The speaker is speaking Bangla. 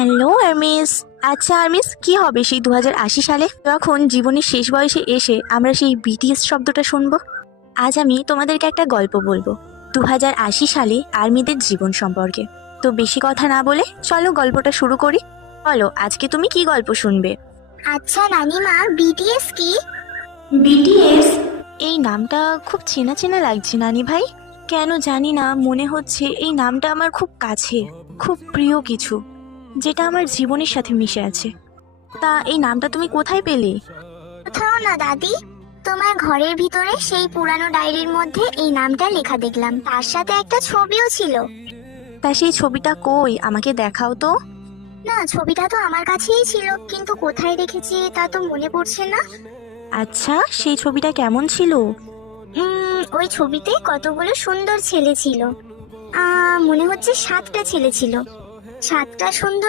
Hello armies. আচ্ছা আর্মিস, কি হবে সেই 2080 সালে, যখন জীবনের শেষ বয়সে এসে আমরা সেই বিটিএস শব্দটা শুনবো? আজ আমি তোমাদেরকে একটা গল্প বলবো 2080 সালে আর্মিদের জীবন সম্পর্কে। তো বেশি কথা না বলে চলো গল্পটা শুরু করি। বলো, আজকে তুমি কি গল্প শুনবে? আচ্ছা নানিমা, বিটিএস কি? বিটিএস? এই নামটা খুব চেনা চেনা লাগছে নানি ভাই। কেন জানি না, মনে হচ্ছে এই নামটা আমার খুব কাছে, খুব প্রিয় কিছু, যেটা আমার জীবনের সাথে মিশে আছে। তা এই নামটা তুমি কোথায় পেলে? কোথাও না দাদি, তোমার ঘরের ভিতরে সেই পুরানো ডায়েরির মধ্যে এই নামটা লেখা দেখলাম, তার সাথে একটা ছবিও ছিল। তা সেই ছবিটা কই, আমাকে দেখাও তো। না, ছবিটা তো আমার কাছেই ছিল, কিন্তু কোথায় রেখেছি তা তো মনে পড়ছে না। আচ্ছা, সেই ছবিটা কেমন ছিল? ওই ছবিতে কতগুলো সুন্দর ছেলে ছিল। মনে হচ্ছে 7টা ছেলে ছিল, 7টা সুন্দর